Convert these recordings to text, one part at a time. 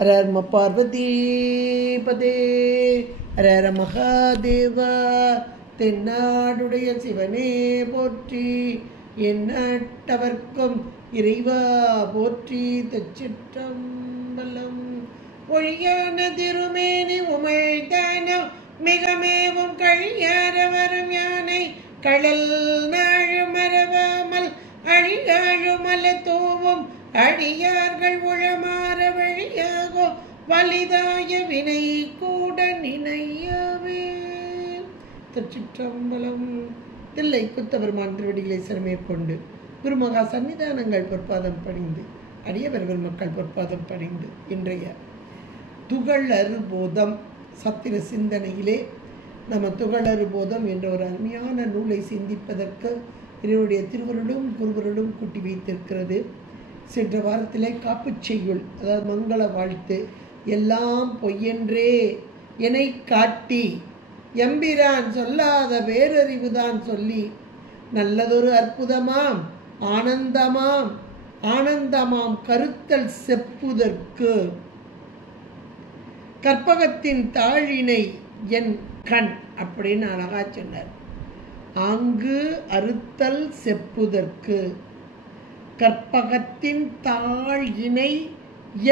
ஹர பார்வதி பதே ஹர மகாதேவா. தென்னாடுடைய சிவனே போற்றி, எந்நாட்டவர்க்கும் இறைவா போற்றி. திருச்சிற்றம்பலம். ஒழியான திருமேனி உமிழ்தானம் மிகமேவும் கழியார வரும் யானை கடல் நாழு மரவாமல் அழியாழுமல தூவும் அடியார்கள் உளமாற வழியாகோ வலிதாய வினை கூட நினையவே. திருச்சிற்றம்பலம். தில்லை குத்தபெருமான் திருவடிகளை சிறமேற்கொண்டு குருமகா சன்னிதானங்கள் பொற்பாதம் பணிந்து அடியவர்கள் மக்கள் பொற்பாதம் பணிந்து இன்றைய துகளறு போதம் சத்திர சிந்தனையிலே நம்ம துகளறு போதம் என்ற ஒரு அருமையான நூலை சிந்திப்பதற்கு இவருடைய திருவருடும் குருவருடும் கூட்டி வைத்திருக்கிறது. சென்ற வாரத்திலே காப்புச் செய்யுள், அதாவது மங்கள வாழ்த்து, எல்லாம் பொய்யென்றே என்னை காட்டி எம்பிரான் சொல்லாத பேரறிவுதான் சொல்லி நல்லதொரு அற்புதமாம் ஆனந்தமாம் கருத்தல் செப்புதற்கு கற்பகத்தின் தாழினை என் கண் அப்படின்னு அழகா சொன்னார். அங்கு அறுத்தல் செப்புதற்கு கற்பகத்தின் தாழ் இணை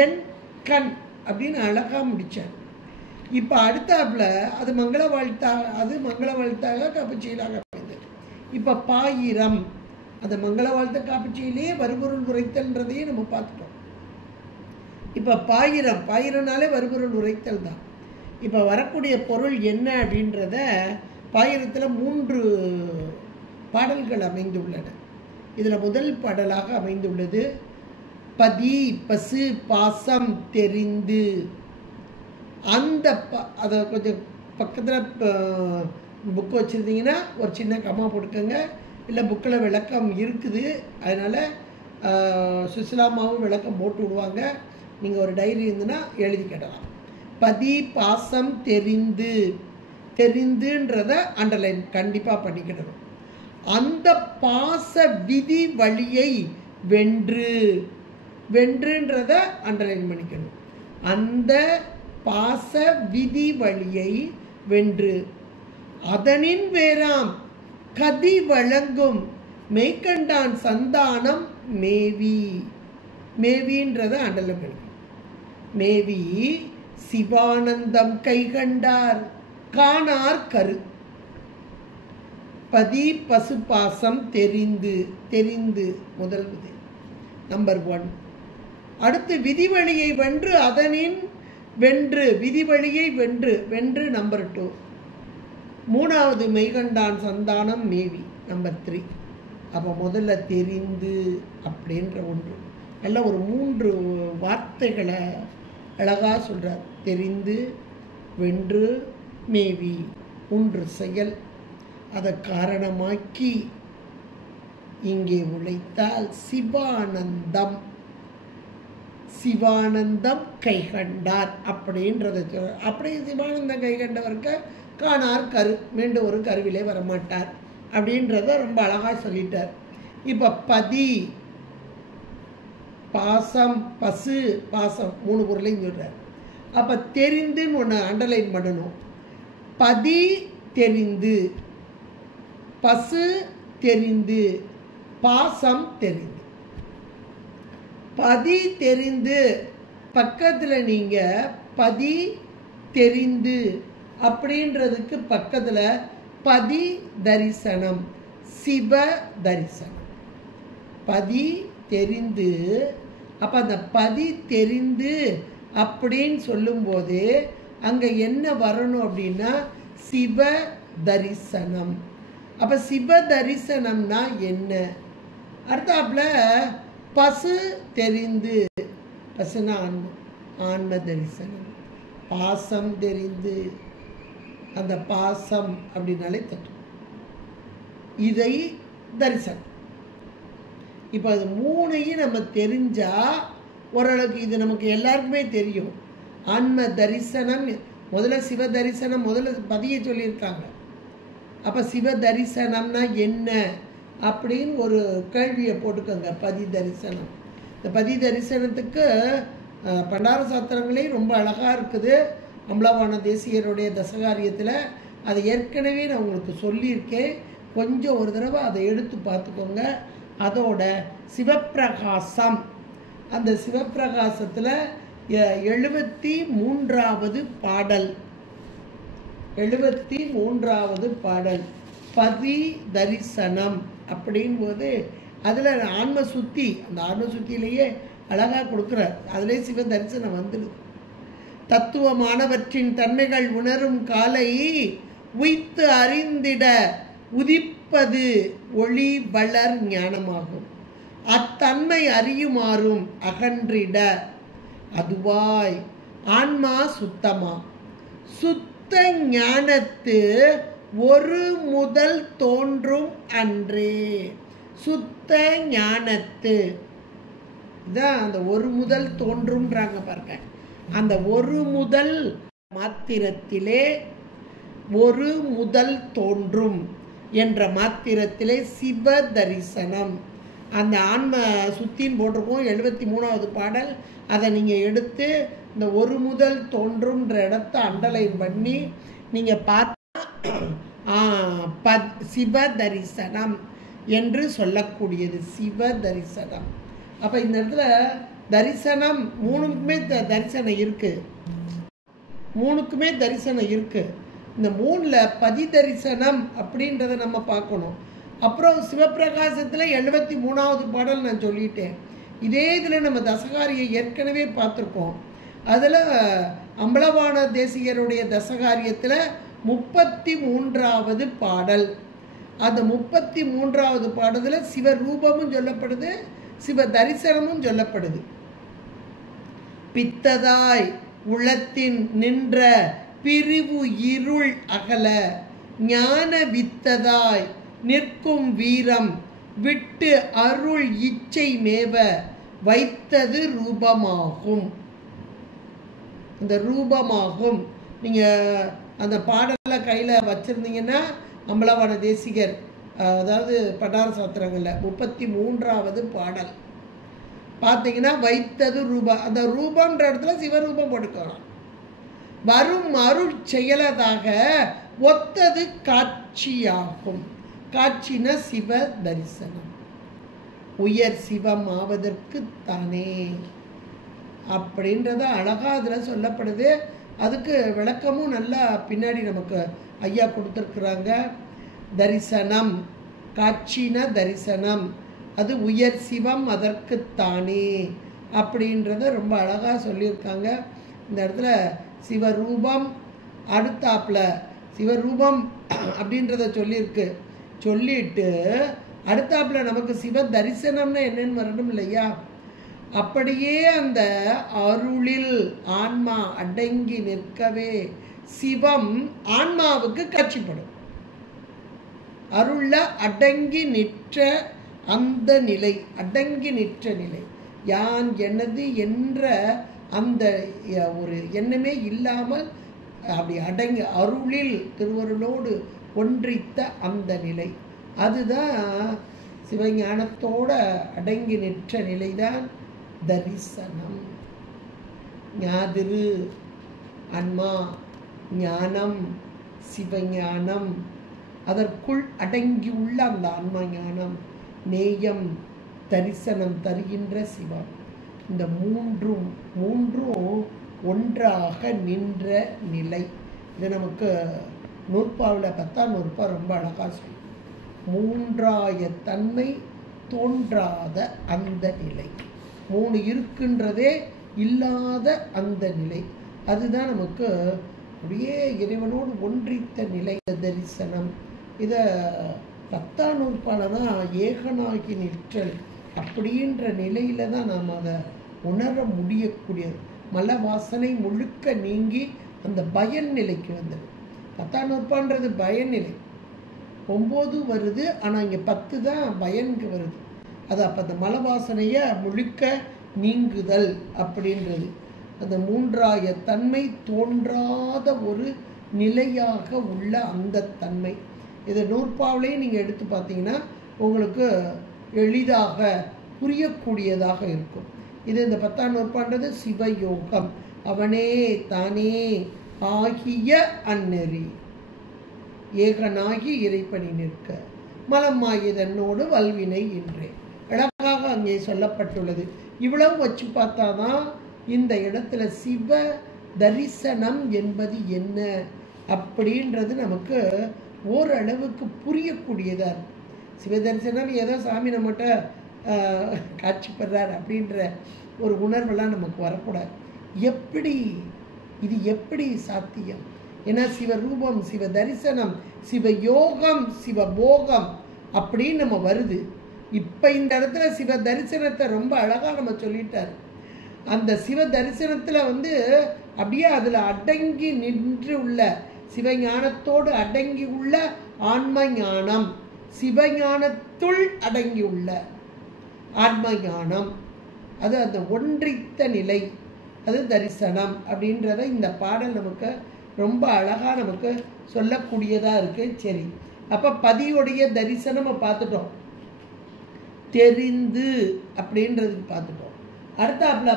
என் கண் அப்படின்னு அழகா முடிச்சார். இப்போ அடுத்தாப்புல அது மங்கள வாழ்த்தாக காப்புச்செயலாக அமைந்தது. இப்போ பாயிரம் அந்த மங்கள வாழ்த்த காப்புச்செயலே வருபொருள் உரைத்தல்ன்றதையே நம்ம பார்த்துட்டோம். இப்போ பாயிரம்னாலே வருபொருள் உரைத்தல் தான். இப்போ வரக்கூடிய பொருள் என்ன அப்படின்றத பாயிரத்தில் 3 பாடல்கள் அமைந்துள்ளன. இதில் முதல் பாடலாக அமைந்துள்ளது பதி பசு பாசம் தெரிந்து. அந்த அதை கொஞ்சம் பக்கத்தில் புக்கு வச்சுருந்தீங்கன்னா ஒரு சின்ன கம்மா போட்டுக்கோங்க, இல்லை புக்கில் விளக்கம் இருக்குது, அதனால் சுசிலாமாவும் விளக்கம் போட்டு விடுவாங்க. நீங்கள் ஒரு டைரி இருந்துன்னா எழுதி கேட்டலாம். பதி பாசம் தெரிந்துன்றதை அண்டர்லைன் கண்டிப்பாக பண்ணிக்கிடணும். அந்த பாச விதி வழியை வென்றுன்றதை அண்டர்லைன் பண்ணிக்கணும். அந்த பாச விதி வழியை வென்று அதனின் வேறாம் கதி வழங்கும் மெய்கண்டான் சந்தானம் மேவின்றதை அண்டர்லைன் பண்ணிக்கணும். மேவி சிவானந்தம் கைகண்டார் காணார் கரு. பதி பசு பாசம் தெரிந்து முதல் விதி நம்பர் 1. அடுத்து விதிவழியை வென்று அதனின் விதிவழியை வென்று நம்பர் 2. 3வது மெய்கண்டான் சந்தானம் மேவி நம்பர் 3. அப்போ முதல்ல தெரிந்து அப்படின்ற ஒன்று எல்லாம் ஒரு 3 வார்த்தைகளை அழகாக சொல்கிறார். தெரிந்து வென்று மேவி 3 செயல். அதை காரணமாக்கி இங்கே உழைத்தால் சிவானந்தம் கைகண்டார் அப்படின்றத சொல்ற. அப்படியே சிவானந்தம் கைகண்டவருக்கு காணார் கரு, மீண்டும் ஒரு கருவிலே வரமாட்டார் அப்படின்றத ரொம்ப அழகாக சொல்லிட்டார். இப்போ பதி பாசம் பசு பாசம் 3 பொருளையும் சொல்கிறார். அப்போ தெரிந்துன்னு ஒன்று அண்டர்லைன் பண்ணணும். பதி தெரிந்து, பசு தெரிந்து, பாசம் தெரிந்து. பதி தெரிந்து பக்கத்தில் நீங்கள் பதி தெரிந்து அப்படின்றதுக்கு பக்கத்தில் பதி தரிசனம், சிவ தரிசனம். பதி தெரிந்து, அப்போ அந்த பதி தெரிந்து அப்படின்னு சொல்லும்போது அங்கே என்ன வரணும் அப்படின்னா சிவ தரிசனம். அப்போ சிவ தரிசனம்னா என்ன? அடுத்தாப்புல பசு தெரிந்து, பசுனா ஆன்ம தரிசனம். பாசம் தெரிந்து, அந்த பாசம் அப்படின்னாலே தத்துவம். இதை தரிசனம். இப்போ அது மூணையும் நம்ம தெரிஞ்சால் ஓரளவுக்கு இது நமக்கு எல்லாருக்குமே தெரியும். ஆன்ம தரிசனம் முதல்ல சிவ தரிசனம் முதல்ல பதியை சொல்லியிருக்காங்க. அப்போ சிவ தரிசனம்னா என்ன அப்படின்னு ஒரு கேள்வியை போட்டுக்கோங்க. பதி தரிசனம். இந்த பதி தரிசனத்துக்கு பண்டார சாத்திரங்களையும் ரொம்ப அழகாக இருக்குது. அம்பலவான தேசிகருடைய தசகாரியத்தில் அதை ஏற்கனவே நான் உங்களுக்கு சொல்லியிருக்கேன். கொஞ்சம் ஒரு தடவை அதை எடுத்து பார்த்துக்கோங்க. அதோட சிவப்பிரகாசம், அந்த சிவப்பிரகாசத்தில் 73வது பாடல், 73வது பாடல் பதி தரிசனம் அப்படின்போது அதில் ஆன்ம சுத்தி, அந்த ஆன்ம சுத்தியிலேயே அழகாக கொடுக்குறார். அதிலே சிவ தரிசனம் வந்துடுது. தத்துவமானவற்றின் தன்மைகள் உணரும் காலை உய்த்து அறிந்திட உதிப்பது ஒளி வளர் ஞானமாகும். அத்தன்மை அறியுமாறும் அகன்றிட அதுவாய் ஆன்மா சுத்தமா சுத்த ஞானத்து ஒரு முதல் தோன்றும் அன்றே. சுத்த ஞானத்து இதான் அந்த ஒரு முதல் தோன்றும்ன்றாங்க பாருங்க. அந்த ஒரு முதல் மாத்திரத்திலே ஒரு முதல் தோன்றும் என்ற மாத்திரத்திலே சிவ தரிசனம். அந்த ஆன்ம சுத்தின்னு போட்டிருக்கோம் 73வது பாடல். அதை நீங்கள் எடுத்து இந்த ஒரு முதல் தோன்றும்ன்ற இடத்த அண்டர்லைன் பண்ணி நீங்கள் பார்த்தா சிவ தரிசனம் என்று சொல்லக்கூடியது சிவ தரிசனம். அப்போ இந்த இடத்துல தரிசனம் மூணுக்குமே தரிசனம் இருக்குது. மூணுக்குமே தரிசனம் இருக்குது. இந்த மூணில் பதி தரிசனம் அப்படின்றத நம்ம பார்க்கணும். அப்புறம் சிவப்பிரகாசத்தில் 73வது பாடல் நான் சொல்லிட்டேன். இதே இதில் நம்ம தசகாரியை ஏற்கனவே பார்த்துருக்கோம். அதில் அம்பலவான தேசிகருடைய தசகாரியத்தில் 33வது பாடல். அந்த 33வது பாடலில் சிவரூபமும் சொல்லப்படுது, சிவ தரிசனமும் சொல்லப்படுது. பித்ததாய் உளத்தின் நின்ற பிரிவு இருள் அகல ஞான வித்ததாய் நிற்கும் வீரம் விட்டு அருள் இச்சை மேவ வைத்தது ரூபமாகும். அந்த ரூபமாகும் நீங்கள் அந்த பாடலை கையில் வச்சுருந்தீங்கன்னா அம்பலவான தேசிகர், அதாவது பண்டார சாத்திரங்களில் 33வது பாடல் பார்த்தீங்கன்னா வைத்தது ரூபம். அந்த ரூபம்ன்ற இடத்துல சிவரூபம் போட்டுக்கலாம். வரும் அருள் செயலதாக ஒத்தது காட்சியாகும். காட்சின சிவ தரிசனம். உயர் சிவம் ஆவதற்கு தானே அப்படின்றத அழகா அதில் சொல்லப்படுது. அதுக்கு விளக்கமும் நல்லா பின்னாடி நமக்கு ஐயா கொடுத்துருக்குறாங்க. தரிசனம் காட்சின தரிசனம், அது உயர் சிவம் அதற்குத்தானே அப்படின்றத ரொம்ப அழகாக சொல்லியிருக்காங்க. இந்த இடத்துல சிவரூபம் அடுத்தாப்புல சிவரூபம் அப்படின்றத சொல்லிட்டு அடுத்தாப்புல நமக்கு சிவ தரிசனம்னு என்னன்னு வரணும் இல்லையா? அப்படியே அந்த அருளில் ஆன்மா அடங்கி நிற்கவே சிவம் ஆன்மாவுக்கு காட்சிப்படும். அருள்ல அடங்கி நிற்ற அந்த நிலை, அடங்கி நிற்ற நிலை, யான் எனது என்ற அந்த ஒரு எண்ணமே இல்லாமல் அப்படி அடங்கி அருளில் திருவருளோடு ஒன்றித்த அந்த நிலை, அதுதான் சிவஞானத்தோட அடங்கி நிற்ற நிலைதான் தரிசனம். ஞாதிரு ஆன்மா ஞானம் சிவஞானம், அதற்குள் அடங்கியுள்ள அந்த ஆன்மா ஞானம் நேயம் தரிசனம் தருகின்ற சிவம். இந்த மூன்றும் ஒன்றாக நின்ற நிலை. இது நமக்கு நூற்பாவில் 10ஆம் நூற்பா ரொம்ப அழகாக சொல்லும். மூன்றாய தன்மை தோன்றாத அந்த நிலை, மூணு இருக்கின்றதே இல்லாத அந்த நிலை, அதுதான் நமக்கு அப்படியே இறைவனோடு ஒன்றித்த நிலை தரிசனம். இதை 10ஆம் நூற்பால தான் ஏகனாகி நிற்றல் அப்படின்ற நிலையில தான் நாம் அதை உணர முடியக்கூடியது. மல வாசனை முழுக்க நீங்கி அந்த பயன் நிலைக்கு வந்தது. 10ஆம் நூற்பான்றது பயனிலை. 9 வருது, ஆனால் இங்கே 10 தான் பயனுக்கு வருது. அது அப்போ அந்த மல வாசனையை முழுக்க நீங்குதல் அப்படின்றது. அந்த மூன்றாய தன்மை தோன்றாத ஒரு நிலையாக உள்ள அந்த தன்மை. இதை நூற்பாவிலையும் நீங்கள் எடுத்து பார்த்தீங்கன்னா உங்களுக்கு எளிதாக புரியக்கூடியதாக இருக்கும். இது இந்த 10ஆம் நூற்பான்றது சிவயோகம். அவனே தானே ஆகிய அந்நெறி ஏகனாகி இறைப்பணி நிற்க மலமாகி தன்னோடு வல்வினை என்றே அழகாக அங்கே சொல்லப்பட்டுள்ளது. இவ்வளவு வச்சு பார்த்தாதான் இந்த இடத்துல சிவ தரிசனம் என்பது என்ன அப்படின்றது நமக்கு ஓரளவுக்கு புரியக்கூடியதாக இருக்கும். சிவ தரிசனம் ஏதோ சாமி நம்மகிட்ட காட்சிப்படுறார் அப்படின்ற ஒரு உணர்வெல்லாம் நமக்கு வரக்கூடாது. இது எப்படி சாத்தியம்? ஏன்னா சிவரூபம், சிவ தரிசனம், சிவயோகம், சிவபோகம் அப்படின்னு நம்ம வருது. இப்போ இந்த இடத்துல சிவ தரிசனத்தை ரொம்ப அழகாக நம்ம சொல்லிட்டார். அந்த சிவ தரிசனத்தில் அப்படியே அதில் அடங்கி நின்று உள்ள சிவஞானத்தோடு அடங்கி உள்ள ஆன்ம ஞானம், சிவஞானத்துள் அடங்கி உள்ள ஆன்ம ஞானம், அது அந்த ஒன்றித்த நிலை, அது தரிசனம் அப்படின்றத இந்த பாடல் நமக்கு ரொம்ப அழகாக நமக்கு சொல்லக்கூடியதாக இருக்குது. சரி, அப்போ பதியுடைய தரிசனம் பார்த்துட்டோம், தெரிந்து அப்படின்றதுக்கு பார்த்துட்டோம். அடுத்தாப்புல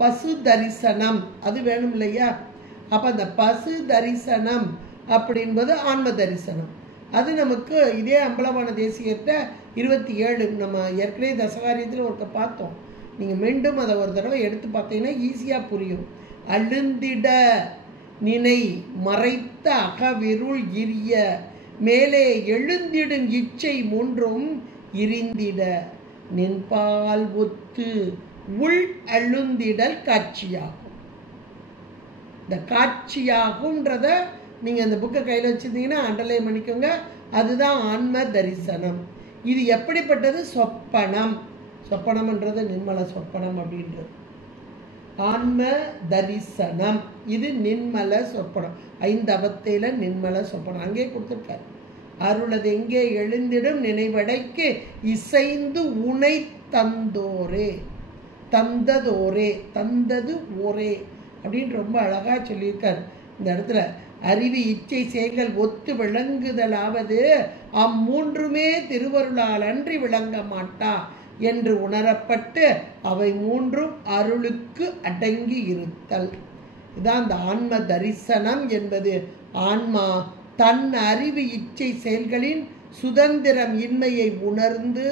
பசு தரிசனம் அது வேணும் இல்லையா? அப்போ அந்த பசு தரிசனம் அப்படின்பது ஆன்ம தரிசனம். அது நமக்கு இதே அம்பலவான தேசிகத்தை 27 நம்ம ஏற்கனவே தசகாரியத்தில் ஒருத்த பார்த்தோம். நீங்கள் மீண்டும் அதை ஒரு தடவை எடுத்து பார்த்தீங்கன்னா ஈஸியாக புரியும். அழுந்திட நினை மறைத்த அகவிருள் இரிய மேலே எழுந்திடும் இச்சை மூன்றும் இருந்திட நின்பால் ஒத்து உள் அழுந்திடல் காட்சியாகும். இந்த காட்சியாகும்ன்றத நீங்கள் அந்த புக்கை கையில் வச்சுருந்தீங்கன்னா அண்டர்லைன் பண்ணிக்கோங்க. அதுதான் ஆன்ம தரிசனம். இது எப்படிப்பட்டது? சொப்பனம்ன்றது நிர்மல சொப்பனம் அப்படின்றது. ஆன்ம தரிசனம் இது நிர்மல சொப்பனம். 5 அவத்தையில் நிர்மல சொப்பனம் அங்கே கொடுத்துருக்காரு. அருளது எங்கே எழுந்திடும் நினைவடைக்கு இசைந்து உனை தந்தோரே தந்ததோரே தந்தது ஓரே அப்படின்னு ரொம்ப அழகாக சொல்லியிருக்கார். இந்த இடத்துல அறிவு இச்சை செயல்கள் ஒத்து விளங்குதலாவது அம்மூன்றுமே திருவருளால் அன்றி விளங்க மாட்டா என்று உணரப்பட்டு அவை மூன்றும் அருளுக்கு அடங்கி இருத்தல். இதான் அந்த ஆன்ம தரிசனம் என்பது. ஆன்மா தன் அறிவு இச்சை செயல்களின் சுதந்திரம் இன்மையை உணர்ந்து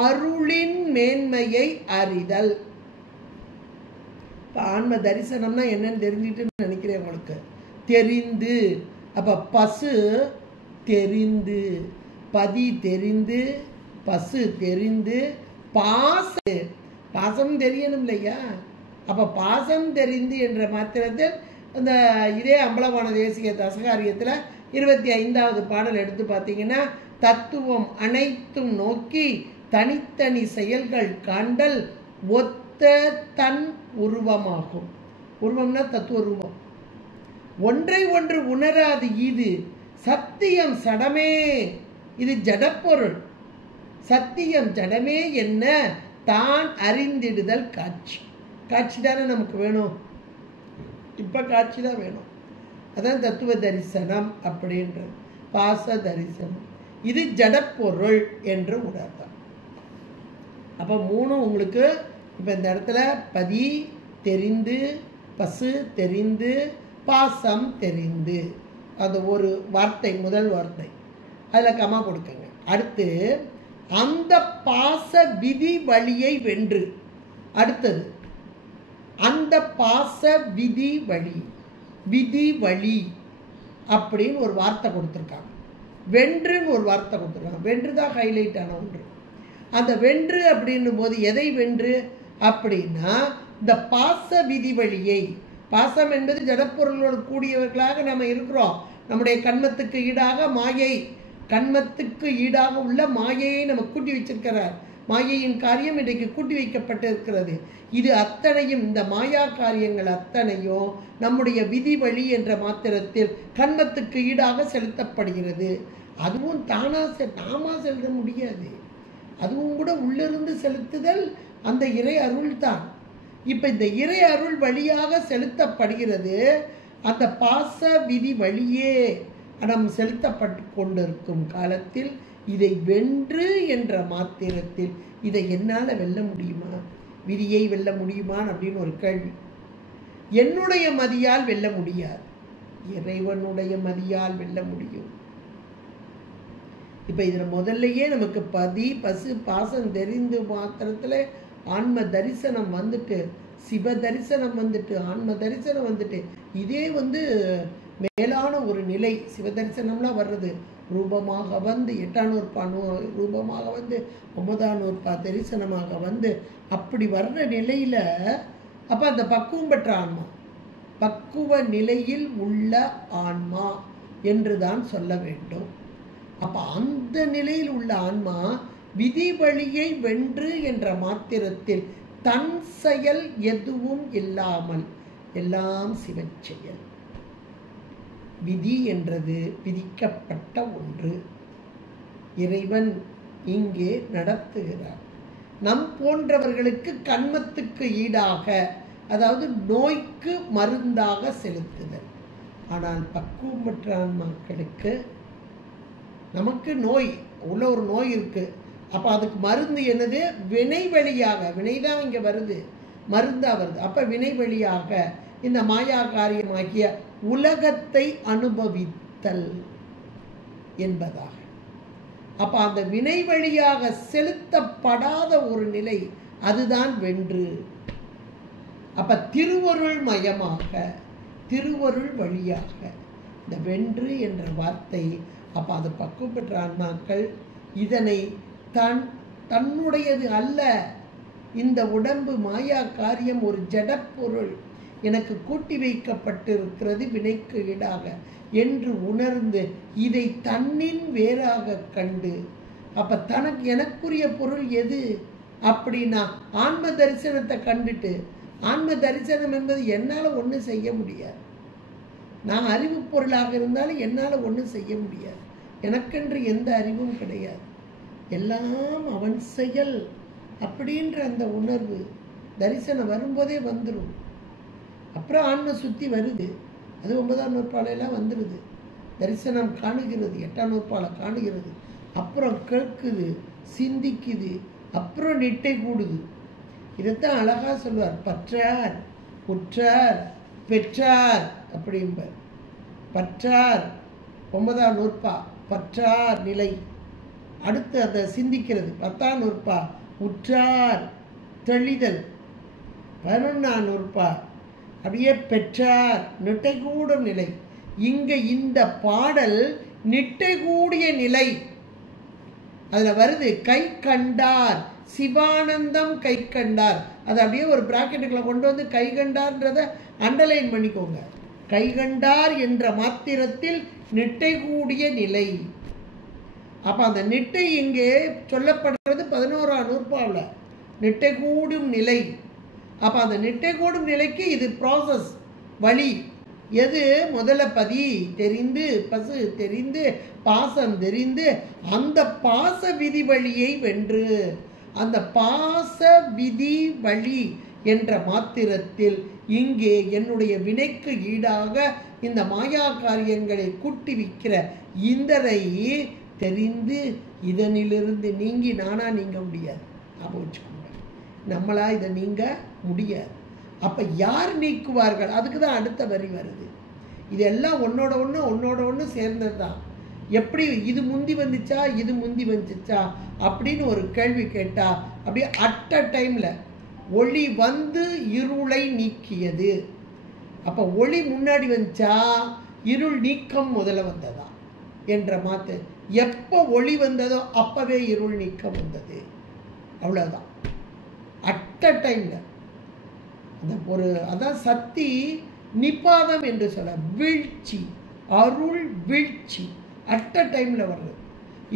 அருளின் மேன்மையை அறிதல். இப்போ ஆன்ம தரிசனம்னா என்னன்னு தெரிஞ்சுட்டு நினைக்கிறேன் உங்களுக்கு. தெரிந்து, அப்போ பசு தெரிந்து, பதி தெரிந்து, பசு தெரிந்து, பாசம் தெரியணும் இல்லையா? அப்போ பாசம் தெரிந்து என்ற மாத்திரத்தில் அந்த இதே அம்பலவான தேசிக தசகாரியத்தில் 25வது பாடல் எடுத்து பார்த்தீங்கன்னா தத்துவம் அனைத்தும் நோக்கி தனித்தனி செயல்கள் காண்டல் ஒத்த தன் உருவமாகும். உருவம்னா தத்துவ ரூபம். ஒன்றை ஒன்று உணராது இது சத்தியம் சடமே. இது ஜடப்பொருள். சத்தியம் ஜடமே என்ன தான் அறிந்திடுதல் காட்சி. காட்சி தானே நமக்கு வேணும். இப்போ காட்சி தான் வேணும். அதான் தத்துவ தரிசனம் அப்படின்றது. பாச தரிசனம் இது ஜடப்பொருள் என்று உணர்த்தான். அப்போ 3 உங்களுக்கு இப்போ இந்த இடத்துல பதி தெரிந்து, பசு தெரிந்து, பாசம் தெரிந்து, அது ஒரு வார்த்தை, முதல் வார்த்தை, அதில் கமா கொடுக்குங்க. அடுத்து அந்த பாச விதி வழியை வென்று, அடுத்தது அந்த பாச விதி வழி, விதி வழி அப்படின்னு ஒரு வார்த்தை கொடுத்துருக்காங்க. வென்றுன்னு ஒரு வார்த்தை கொடுத்துருக்காங்க. வென்று தான் ஹைலைட் ஆன ஒன்று. அந்த வென்று அப்படின்னும் போது எதை வென்று அப்படின்னா இந்த பாச விதி வழியை. பாசம் என்பது ஜடப்பொருளோடு கூடியவர்களாக நம்ம இருக்கிறோம். நம்முடைய கண்மத்துக்கு ஈடாக மாயை, கண்மத்துக்கு ஈடாக உள்ள மாயையை நம்ம கூட்டி வச்சிருக்கிறார். மாயையின் காரியம் இன்றைக்கு கூட்டி வைக்கப்பட்டிருக்கிறது. இது அத்தனையும், இந்த மாயா காரியங்கள் அத்தனையும் நம்முடைய விதி வழி என்ற மாத்திரத்தில் கண்மத்துக்கு ஈடாக செலுத்தப்படுகிறது. அதுவும் நாம செலுத்த முடியாது. அதுவும் கூட உள்ளிருந்து செலுத்துதல் அந்த இறை அருள் தான். இப்போ இந்த இறை அருள் வழியாக செலுத்தப்படுகிறது. அந்த பாச விதி வழியே நாம் செலுத்தப்பட்டு கொண்டிருக்கும் காலத்தில் இதை வென்று என்ற மாத்திரத்தில் இதை என்னால் வெல்ல முடியுமா, விதியை வெல்ல முடியுமான்னு அப்படின்னு ஒரு கேள்வி. என்னுடைய மதியால் வெல்ல முடியாது, இறைவனுடைய மதியால் வெல்ல முடியும். இப்போ இதில் முதல்லையே நமக்கு பதி பசு பாசம் தெரிந்து மாத்திரத்தில் ஆன்ம தரிசனம் வந்துட்டு, சிவ தரிசனம் வந்துட்டு, ஆன்ம தரிசனம் வந்துட்டு, இதே மேலான ஒரு நிலை. சிவ தரிசனம்லாம் வர்றது ரூபமாக வந்து 8ஆம் நூற்பாண்டு ரூபமாக வந்து 9ஆம் நூற்பாண்டு தரிசனமாக வந்து அப்படி வர்ற நிலையில் அப்போ அந்த பக்குவம் பெற்ற ஆன்மா, பக்குவ நிலையில் உள்ள ஆன்மா என்று தான் சொல்ல வேண்டும். அப்போ அந்த நிலையில் உள்ள ஆன்மா விதி வழியை வென்று என்ற மாத்திரத்தில் தன் செயல் எதுவும் இல்லாமல் எல்லாம் சிவச்செயல். விதி என்றது விதிக்கப்பட்ட ஒன்று, இறைவன் இங்கே நடத்துகிறார். நம் போன்றவர்களுக்கு கண்மத்துக்கு ஈடாக, அதாவது நோய்க்கு மருந்தாக செலுத்துதல். ஆனால் பக்குவம் பெற்ற ஆன்மாக்களுக்கு நமக்கு நோய் உள்ள ஒரு நோய் இருக்கு. அப்போ அதுக்கு மருந்து என்னது? வினை வழியாக. வினை தான் இங்கே வருது, மருந்தாக வருது. அப்போ வினை வழியாக இந்த மாயா காரியமாகிய உலகத்தை அனுபவித்தல் என்பதாக. அப்போ அந்த வினை வழியாக செலுத்தப்படாத ஒரு நிலை, அதுதான் வென்று. அப்போ திருவருள் மயமாக, திருவருள் வழியாக இந்த வென்று என்ற வார்த்தை. அப்போ அது பக்குவம் பெற்ற ஆன்மாக்கள் இதனை தன்னுடையது அல்ல. இந்த உடம்பு மாயா காரியம் ஒரு ஜடப்பொருள், எனக்கு கூட்டி வைக்கப்பட்டிருக்கிறது வினைக்கு ஈடாக என்று உணர்ந்து இதை தன்னின் வேறாக கண்டு, அப்போ தனக்கு எனக்குரிய பொருள் எது அப்படின்னா ஆன்ம தரிசனத்தை கண்டுட்டு, ஆன்ம தரிசனம் என்பது என்னால் ஒன்றும் செய்ய முடியாது. நான் அறிவு பொருளாக இருந்தாலும் என்னால் ஒன்றும் செய்ய முடியாது. எனக்கென்று எந்த அறிவும் கிடையாது, எல்லாம் அவன் செயல் அப்படின்ற அந்த உணர்வு தரிசனம் வரும்போதே வந்துடும். அப்புறம் ஆன்ம சுத்தி வருது, அது 9ஆம் நூற்பாலையெல்லாம் வந்துடுது. தரிசனம் காணுகிறது, 8ஆம் நூற்பாலை காணுகிறது, அப்புறம் கேட்குது, சிந்திக்குது, அப்புறம் நிட்டை கூடுது. இதைத்தான் அழகாக சொல்வார், பற்றார் உற்றார் பெற்றார் அப்படிம்பார். பற்றார் 9ஆம் நூற்பா பற்றார் நிலை. அடுத்து அதை சிந்திக்கிறது 10ஆம் நூற்பா உற்றார் தெளிதல். 11ஆம் நூற்பா அப்படியே பெற்றார் நிட்டை கூடும் நிலை. இங்க இந்த பாடல் நிட்டை கூடிய நிலை அதுல வருது. கை கண்டார் சிவானந்தம் கை கண்டார். அது அப்படியே ஒரு பிராக்கெட்டுக்குள்ள கொண்டு வந்து கை கண்டார்ன்றதை அண்டர்லைன் பண்ணிக்கோங்க. கை கண்டார் என்ற மாத்திரத்தில் நிட்டை கூடிய நிலை. அப்ப அந்த நிட்டை இங்கே சொல்லப்படுறது 11ஆம் நூற்பாவில் நிட்டை கூடும் நிலை. அப்ப அந்த நிட்டை கூடும் நிலைக்கு இது ப்ராசஸ் வழி. எது? முதல்ல பதி தெரிந்து, பசு தெரிந்து, பாசம் தெரிந்து, அந்த பாச விதி வழியை வென்று, அந்த பாச விதி வழி என்ற மாத்திரத்தில் இங்கே என்னுடைய வினைக்கு ஈடாக இந்த மாயா காரியங்களை கூட்டி விற்கிற இந்தரை தெரிந்து இதனிலிருந்து நீங்கி நானா நீங்க முடியாது. ஞாபகம் வச்சுக்கோங்க, நம்மளா இதை நீங்க முடியாது. அப்ப யார் நீக்குவார்கள்? அதுக்கு தான் அடுத்த வரி வருது. இதெல்லாம் ஒன்னோட ஒன்று சேர்ந்தது தான். எப்படி இது முந்தி வந்துச்சா இது முந்தி வந்துச்சா அப்படின்னு ஒரு கேள்வி கேட்டா, அப்படியே அட் அ டைம்ல ஒளி வந்து இருளை நீக்கியது. அப்ப ஒளி முன்னாடி வந்துச்சா இருள் நீக்கம் முதல்ல வந்ததா என்ற மாத்து. எப்போ ஒளி வந்ததோ அப்பவே இருள் நீக்கம் வந்தது. அவ்வளவுதான், அட் அ டைம்ல. அந்த ஒரு அதான் சக்தி நிபாதம் என்று சொல்ல, வீழ்ச்சி, அருள் வீழ்ச்சி அட் அ டைம்ல வர்றது.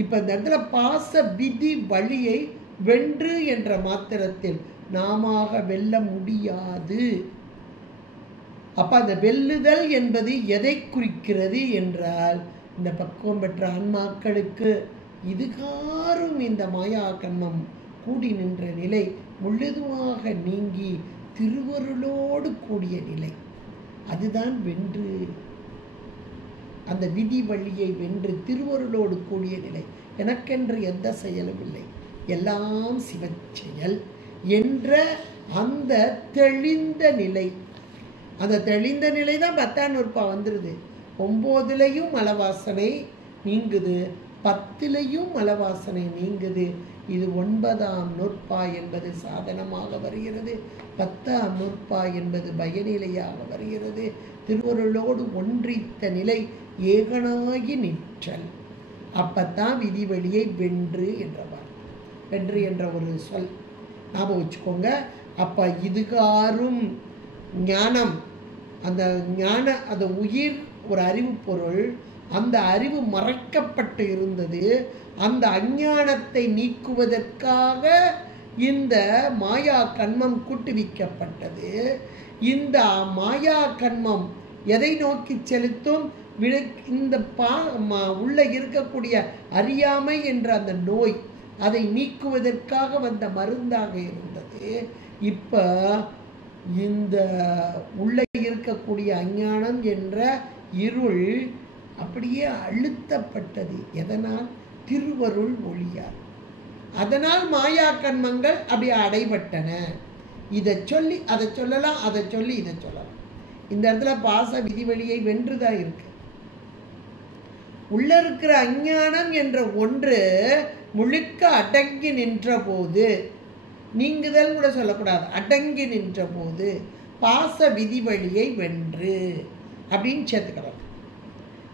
இப்போ இந்த இடத்துல பாச விதி வழியை வென்று என்ற மாத்திரத்தில் நாமாக வெல்ல முடியாது. அப்ப அந்த வெல்லுதல் என்பது எதை குறிக்கிறது என்றால், இந்த பக்குவம் பெற்ற ஆன்மாக்களுக்கு இதுகாரும் இந்த மாயா கண்மம் கூடி நின்ற நிலை முழுதுமாக நீங்கி திருவருளோடு கூடிய நிலை, அதுதான் வென்று. அந்த விதி வழியை வென்று திருவருளோடு கூடிய நிலை. எனக்கென்று எந்த செயலும் இல்லை, எல்லாம் சிவச்செயல் என்ற அந்த தெளிந்த நிலை. அந்த தெளிந்த நிலை தான் 10ஆம் நூற்பா வந்துடுது. 9லையும் மலவாசனை நீங்குது, 10லையும் மலவாசனை நீங்குது. இது 9ஆம் நூற்பா என்பது சாதனமாக வருகிறது, 10ஆம் நூற்பா என்பது பயனிலையாக வருகிறது. திருவருளோடு ஒன்றித்த நிலை ஏகனாகி நிற்றல். அப்பத்தான் விதி வழியை வென்று என்றவார். வென்று என்ற ஒரு சொல் ஞாபகம் வச்சுக்கோங்க. அப்ப இதுகாரும் ஞானம், அந்த ஞான, அந்த உயிர் ஒரு அறிவு பொருள், அந்த அறிவு மறைக்கப்பட்டு இருந்தது. அந்த அஞ்ஞானத்தை நீக்குவதற்காக இந்த மாயா கண்மம் கூட்டுவிக்கப்பட்டது. இந்த மாயா கண்மம் எதை நோக்கி செலுத்தும்? இந்த உள்ள இருக்கக்கூடிய அறியாமை என்ற அந்த நோய், அதை நீக்குவதற்காக வந்த மருந்தாக இருந்தது. இப்ப இந்த உள்ள இருக்கக்கூடிய அஞ்ஞானம் என்ற இருள் அப்படியே அழுத்தப்பட்டது. எதனால்? திருவருள் ஒளியார். அதனால் மாயா கண்மங்கள் அப்படியே அடைபட்டன. இதை சொல்லி அதை சொல்லலாம், அதை சொல்லி இதை சொல்லலாம். இந்த இடத்துல பாச விதிவெளியை வென்றுதான் இருக்கு. உள்ள இருக்கிற அஞ்ஞானம் என்ற ஒன்று முழுக்க அடங்கி நின்ற போது, நீங்குதல் கூட சொல்லக்கூடாது, அடங்கி நின்ற போது பாச விதிவழியை வென்று அப்படின்னு சேர்த்துக்கலாம்.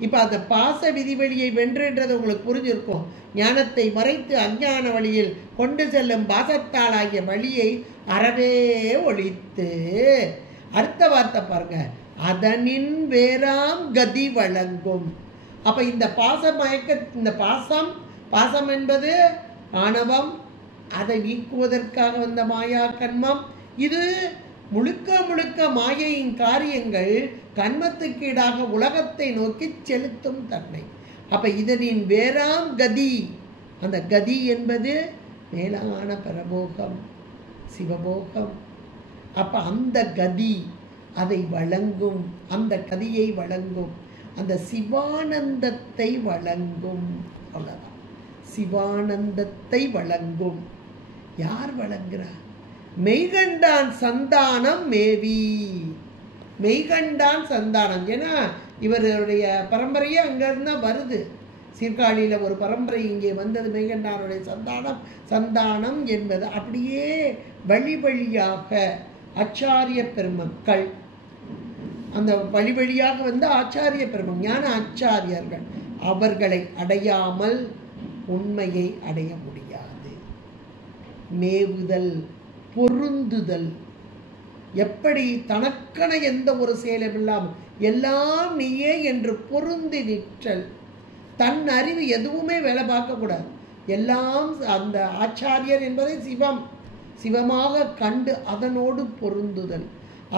இப்போ அந்த பாச விதிவழியை வென்றுன்றது உங்களுக்கு புரிஞ்சிருக்கும். ஞானத்தை மறைத்து அஞ்ஞான வழியில் கொண்டு செல்லும் பாசத்தாளாகிய வழியை அறவே ஒழித்து, அடுத்த வார்த்தை பாருங்க, அதனின் வேறாம் கதி வழங்கும். அப்ப இந்த பாச மயக்க, இந்த பாசம் என்பது ஆணவம், அதை நீக்குவதற்காக வந்த மாயா கண்மம். இது முழுக்க முழுக்க மாயையின் காரியங்கள் கண்மத்துக்கு ஈடாக உலகத்தை நோக்கி செலுத்தும் தன்மை. அப்ப இதனின் வேறாம் கதி, அந்த கதி என்பது மேலான பரபோகம், சிவபோகம். அப்ப அந்த கதி அதை வழங்கும், அந்த கதியை வழங்கும், அந்த சிவானந்தத்தை வழங்கும். அவ்வளவுதான், சிவானந்தத்தை வழங்கும். யார் வழங்குறார்? மெய்கண்டான் சந்தானம் மேவி. மெய்கண்டான் சந்தானம், ஏன்னா இவருடைய பரம்பரையே அங்கிருந்து வருது. சீர்காழியில் ஒரு பரம்பரை இங்கே வந்தது, மெய்கண்டானுடைய சந்தானம் என்பது அப்படியே வழி வழியாக ஆச்சாரிய பெருமக்கள், அந்த வழி வழியாக வந்து ஆச்சாரிய பெருமக்கள், ஞான ஆச்சாரியர்கள், அவர்களை அடையாமல் உண்மையை அடைய முடியாது. மேவுதல், பொருந்துதல், எப்படி தனக்கென எந்த ஒரு செயலும் இல்லாமல் எல்லாம் நீயே என்று பொருந்தி நிற்றல். தன் அறிவு எதுவுமே வேலை பார்க்கக்கூடாது, எல்லாம் அந்த ஆச்சாரியர் என்பதை சிவமாக கண்டு அதனோடு பொருந்துதல்.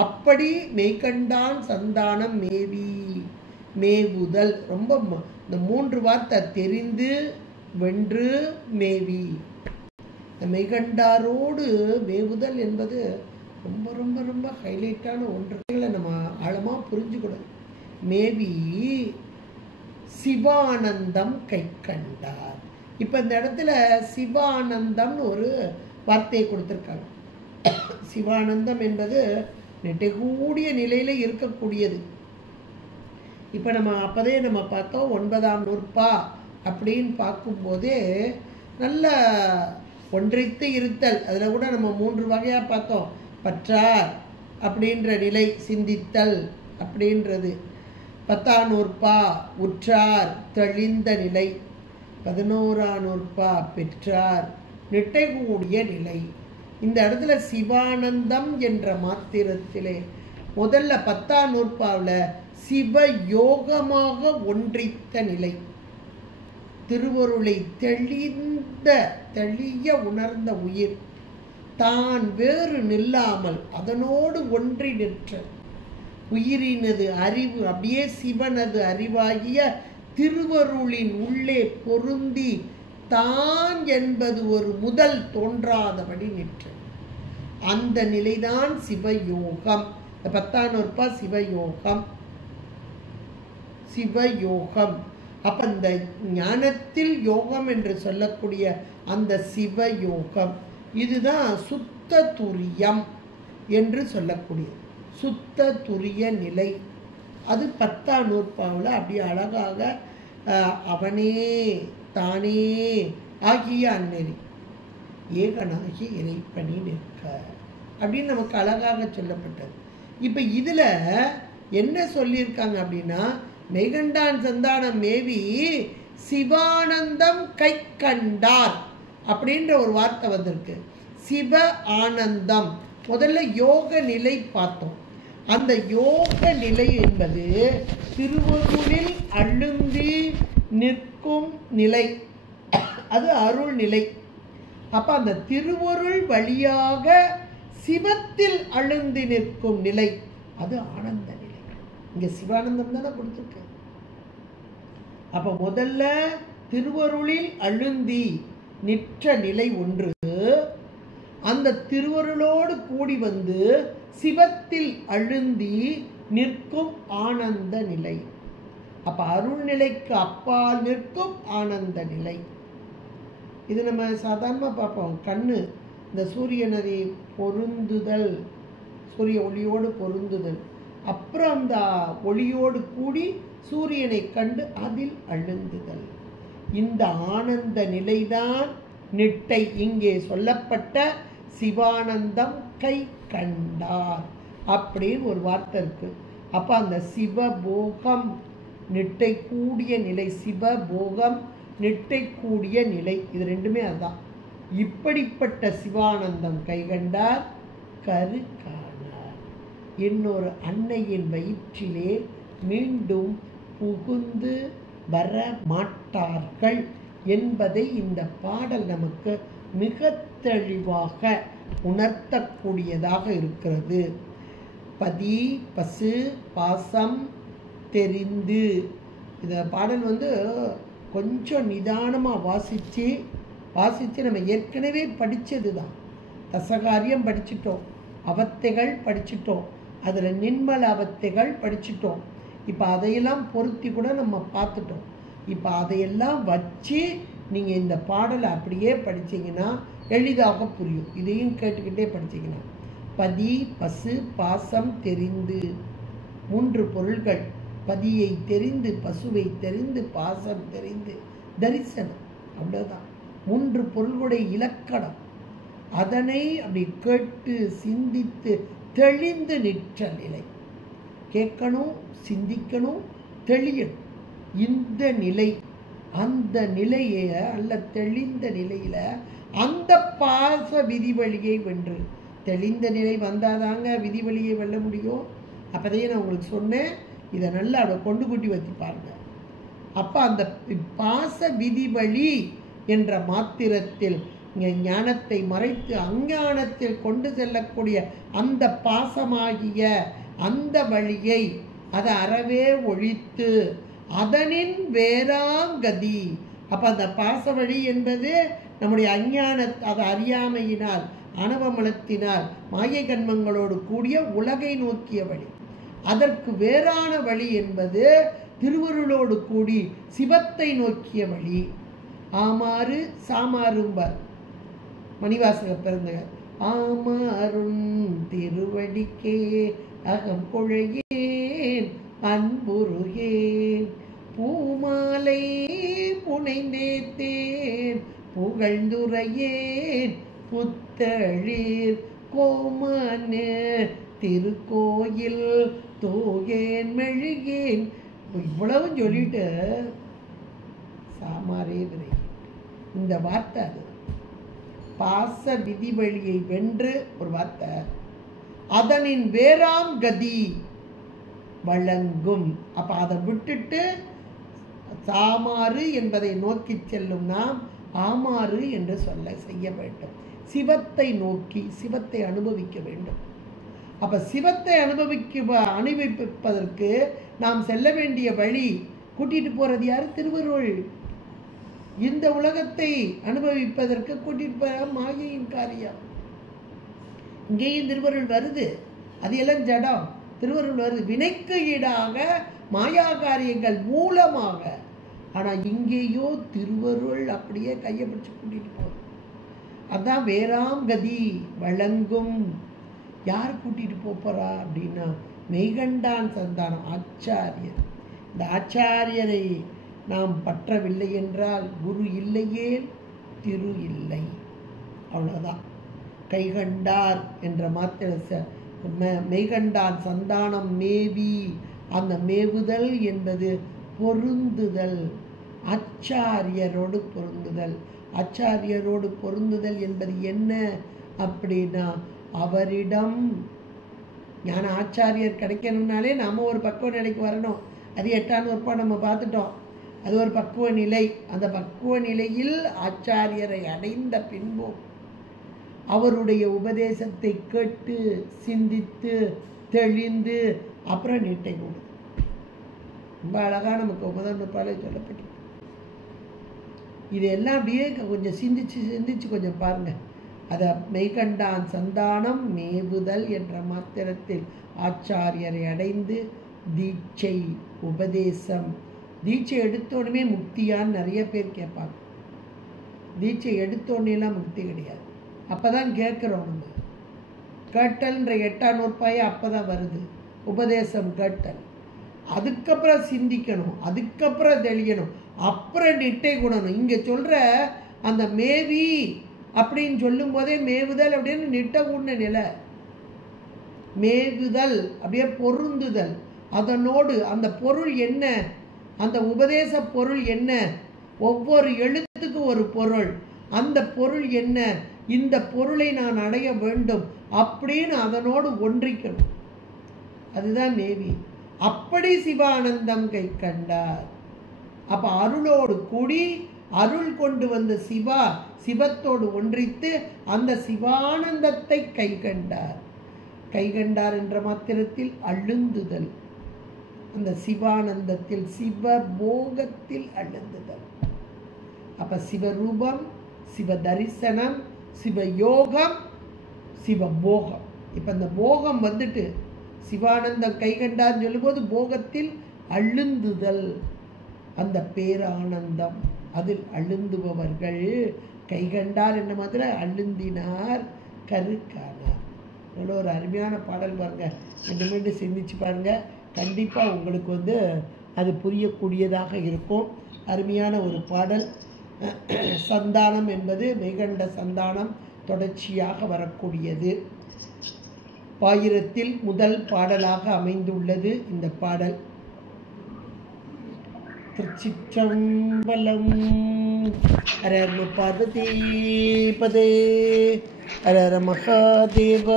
அப்படி மெய்கண்டான் சந்தானம் மேவி, மேவுதல். ரொம்ப இந்த 3 வார்த்தை தெரிந்து, வென்று, மேவி. இந்த மெய்கண்டாரோடு மேவுதல் என்பது ரொம்ப ரொம்ப ரொம்ப ஹைலைட்டான ஒன்றுகளை நம்ம ஆழமாக புரிஞ்சுக்கணும். மேவி சிவானந்தம் கை கண்டார். இப்போ இந்த இடத்துல சிவானந்தம்னு ஒரு வார்த்தையை கொடுத்துருக்காங்க. சிவானந்தம் என்பது நெட்டைகூடிய நிலையில் இருக்கக்கூடியது. இப்போ நம்ம அப்போதே நம்ம பார்த்தோம் 9ஆம் நூற்பா அப்படின்னு பார்க்கும்போதே நல்ல ஒன்றித்து இருத்தல். அதில் கூட நம்ம 3 வகையாக பார்த்தோம். பற்றார் அப்படின்ற நிலை, சிந்தித்தல் அப்படின்றது. 10ஆம் நூற்பா உற்றார், தெளிந்த நிலை. 11ஆம் நூற்பா பெற்றார், நிட்டை கூடிய நிலை. இந்த இடத்துல சிவானந்தம் என்ற மாத்திரத்திலே முதல்ல 10ஆம் நூற்பாவில் சிவ யோகமாக ஒன்றித்த நிலை. திருவருளை தெளிய உணர்ந்த உயிர் தான் வேறு நில்லாமல் அதனோடு ஒன்றி நிற்ற உயிரினது அறிவு அப்படியே சிவனது அறிவாகிய திருவருளின் உள்ளே பொருந்தி தான் என்பது ஒரு முதல் தோன்றாதபடி நிற்ற அந்த நிலைதான் சிவயோகம். 10 சிவயோகம். சிவயோகம். அப்ப இந்த ஞானத்தில் யோகம் என்று சொல்லக்கூடிய அந்த சிவயோகம் இதுதான் சுத்த துரியம் என்று சொல்லக்கூடியது. சுத்த துரிய நிலை. அது 10ஆம் நூற்பாவில் அப்படியே அழகாக அவனே தானே ஆகிய அந்நெறி ஏகனாகி இறைப்பணி நிற்க அப்படின்னு நமக்கு அழகாக சொல்லப்பட்டது. இப்போ இதில் என்ன சொல்லியிருக்காங்க அப்படின்னா, மெய்கண்டான் சந்தானம் மேவி சிவானந்தம் கை கண்டார் அப்படின்ற ஒரு வார்த்தை வந்திருக்கு. சிவ ஆனந்தம். முதல்ல யோக நிலை பார்த்தோம். அந்த யோக நிலை என்பது திருவருளில் அழுந்தி நிற்கும் நிலை. அது அருள் நிலை. அப்ப அந்த திருவருள் வழியாக சிவத்தில் அழுந்தி நிற்கும் நிலை அது ஆனந்த நிலை. இங்க சிவானந்தம் தானே கொடுத்துருக்கு. அப்ப முதல்ல திருவருளில் அழுந்தி நிற்ற நிலை ஒன்று, அந்த திருவருளோடு கூடி வந்து சிவத்தில் அழுந்தி நிற்கும் ஆனந்த நிலை. அப்ப அருள் நிலைக்கு அப்பால் நிற்கும் ஆனந்த நிலை. இது நம்ம சாதாரணமாக பார்ப்போம். கண்ணு இந்த சூரியனதை பொருந்துதல், சூரிய ஒளியோடு பொருந்துதல், அப்புறம் அந்த ஒளியோடு கூடி சூரியனை கண்டு அதில் அழுந்துதல். இந்த ஆனந்த நிலைதான் நிட்டை. இங்கே சொல்லப்பட்ட சிவானந்தம் கை கண்டார் அப்படின்னு ஒரு வார்த்தை இருக்கு. அப்ப அந்த சிவபோகம் நிட்டை கூடிய நிலை, சிவபோகம் நிட்டை கூடிய நிலை, இது ரெண்டுமே அதுதான். இப்படிப்பட்ட சிவானந்தம் கைகண்டார் கரு காணார். இன்னொரு அன்னையின் வயிற்றிலே மீண்டும் புகுந்து வர மாட்டார்கள் என்பதை இந்த பாடல் நமக்கு மிக தெளிவாக உணர்த்தக்கூடியதாக இருக்கிறது. பதி பசு பாசம் தெரிந்து. இந்த பாடல் கொஞ்சம் நிதானமாக வாசித்து நம்ம ஏற்கனவே படித்தது தான். தசகாரியம் படிச்சிட்டோம், அவத்தைகள் படிச்சிட்டோம், அதில் நின்மல அவத்தைகள் படிச்சிட்டோம். இப்போ அதையெல்லாம் பொருத்தி கூட நம்ம பார்த்துட்டோம். இப்போ அதையெல்லாம் வச்சு நீங்கள் இந்த பாடலை அப்படியே படித்தீங்கன்னா எளிதாக புரியும். இதையும் கேட்டுக்கிட்டே படித்தீங்கன்னா பதி பசு பாசம் தெரிந்து 3 பொருள்கள். பதியை தெரிந்து, பசுவை தெரிந்து, பாசம் தெரிந்து, தரிசனம். அவ்வளோதான் 3 பொருள்களுடைய இலக்கணம். அதனை அப்படி கேட்டு சிந்தித்து தெளிந்து நிற்ற நிலை. கேட்கணும், சிந்திக்கணும், தெளியணும். இந்த நிலை, அந்த நிலையை அல்ல தெளிந்த நிலையில அந்த பாச விதி வழியை வென்று, தெளிந்த நிலை வந்தாதாங்க விதி வழியை வெல்ல முடியும். அப்போதையே நான் உங்களுக்கு சொன்னேன், இதை நல்லா அதை கொண்டு கூட்டி வச்சு பாருங்க. அப்போ அந்த பாச விதி வழி என்ற மாத்திரத்தில் ஞானத்தை மறைத்து அஞ்ஞானத்தில் கொண்டு செல்லக்கூடிய அந்த பாசமாகிய அந்த வழியை அதை அறவே ஒழித்து அதனின் வேறாங்கதி. அப்போ அந்த பாச வழி என்பது நம்முடைய அஞ்ஞான, அதை அறியாமையினால், அனுபவமலத்தினால், மாயை கண்மங்களோடு கூடிய உலகை நோக்கிய வழி. அதற்கு வேறான வழி என்பது திருவருளோடு கூடி சிவத்தை நோக்கிய வழி. ஆமாறு சாமாறும்பர் மணிவாசக பிறந்தவர். ஆமாறும் திருவடிக்கே அகம் கொழையேன் அன்புருகேன் பூமாலை புனைந்தேத்தேன் புகழ்ந்துரையேன் புத்தழிர் கோமன திருக்கோயில் தூகேன் மெழுகேன். இவ்வளவு சொல்லிட்டு சாமாரே விரை. இந்த வார்த்தை அது பாச விதி வழியை வென்று ஒரு வார்த்தை. அதனின் வேறாம் கதி வழங்கும். அப்ப அதை விட்டுட்டு சாமாறு என்பதை நோக்கி செல்லும் நாம் ஆமாறு என்று செய்ய வேண்டும். சிவத்தை நோக்கி சிவத்தை அனுபவிக்க வேண்டும். அப்ப சிவத்தை அனுபவிப்பதற்கு நாம் செல்ல வேண்டிய வழி கூட்டிட்டு போறது யாரு? திருவருள். இந்த உலகத்தை அனுபவிப்பதற்கு கூட்டிட்டு போற மாயையின் காரியம். இங்கேயும் திருவருள் வருது, அது எல்லாம் ஜடம். திருவருள் வருது வினைக்கு ஈடாக மாயா காரியங்கள் மூலமாக. ஆனா இங்கேயோ திருவருள் அப்படியே கையை பிடிச்சு கூட்டிட்டு போகுது. அதான் வேறாம் கதி வழங்கும். யார் கூட்டிட்டு போறா அப்படின்னா மெய்கண்டான் சந்தானம் ஆச்சாரியர். இந்த ஆச்சாரியரை நாம் பற்றவில்லை என்றால் குரு இல்லையே திரு இல்லை. அவ்வளவுதான். கைகண்டார் என்ற மாத்திர மெய்கண்டான் சந்தானம் மேவி. அந்த மேவுதல் என்பது பொருந்துதல், ஆச்சாரியரோடு பொருந்துதல். ஆச்சாரியரோடு பொருந்துதல் என்பது என்ன அப்படின்னா அவரிடம் ஞான ஆச்சாரியர் கிடைக்கணும்னாலே நாம ஒரு பக்குவ நிலைக்கு வரணும். அது 8ஆம் நூற்பாடு நம்ம பார்த்துட்டோம். அது ஒரு பக்குவ நிலை. அந்த பக்குவ நிலையில் ஆச்சாரியரை அடைந்த பின்பும் அவருடைய உபதேசத்தை கேட்டு சிந்தித்து தெளிந்து அப்புறம் நீட்டை கொடு. ரொம்ப அழகா நமக்கு 9ஆம் நூற்பாலே சொல்லப்பட்டு. இதெல்லாம் அப்படியே கொஞ்சம் சிந்திச்சு கொஞ்சம் பாருங்க. அத மெய்கண்டான் சந்தானம் மேவுதல் என்ற மாத்திரத்தில் ஆச்சாரியரை அடைந்து தீட்சை உபதேசம். தீட்சை எடுத்தோடனே முக்தியான்னு நிறைய பேர் கேட்பாங்க. தீட்சை எடுத்தோடனேலாம் முக்தி கிடையாது. அப்பதான் கேட்கிறோம். நம்ம கேட்டல்ன்ற 8ஆம் நூற்பாயே அப்பதான் வருது. உபதேசம் கேட்டல், அதுக்கப்புறம் சிந்திக்கணும், அதுக்கப்புறம் தெளியணும், அப்புறம் நிட்டை குணணும். இங்க சொல்ற அந்த மேவி அப்படின்னு சொல்லும் போதே மேவுதல் அப்படின்னு நிட்ட கூடின நிலை. மேவுதல் அப்படியே பொருந்துதல். அதனோடு அந்த பொருள் என்ன, அந்த உபதேச பொருள் என்ன, ஒவ்வொரு எழுத்துக்கு ஒரு பொருள், அந்த பொருள் என்ன, இந்த பொருளை நான் அடைய வேண்டும் அப்படின்னு அதனோடு ஒன்றிக்கணும். அதுதான் மேவி. அப்படி சிவானந்தம் கை கண்டார். அப்ப அருளோடு கூடி அருள் கொண்டு வந்த சிவத்தோடு ஒன்றித்து அந்த சிவானந்தத்தை கை கண்டார். கை கண்டார் என்ற மாத்திரத்தில் அழுந்துதல். அந்த சிவானந்தத்தில் சிவபோகத்தில் அழுந்துதல். அப்ப சிவரூபம், சிவ தரிசனம், சிவயோகம், சிவபோகம். இப்ப இந்த போகம் வந்துட்டு சிவானந்தம் கை கண்டார்னு சொல்லும்போது போகத்தில் அழுந்துதல், அந்த பேரானந்தம், அதில் அழுந்துபவர்கள் கைகண்டார் என்ன மாதிரி அழுந்தினார் கருக்கானார். இவ்வளோ ஒரு அருமையான பாடல் பாருங்க. மீண்டும் சிந்திச்சு பாருங்க. கண்டிப்பா உங்களுக்கு அது புரியக்கூடியதாக இருக்கும். அருமையான ஒரு பாடல். சந்தானம் என்பது மெய்கண்ட சந்தானம் தொடர்ச்சியாக வரக்கூடியது. பாயிரத்தில் முதல் பாடலாக அமைந்துள்ளது இந்த பாடல். திருச்சிற்றம்பலம். ஹர பார்வதி பதே, ஹர மகாதேவ.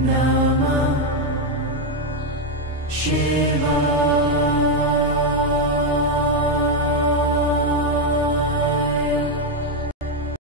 Namah Shivaya.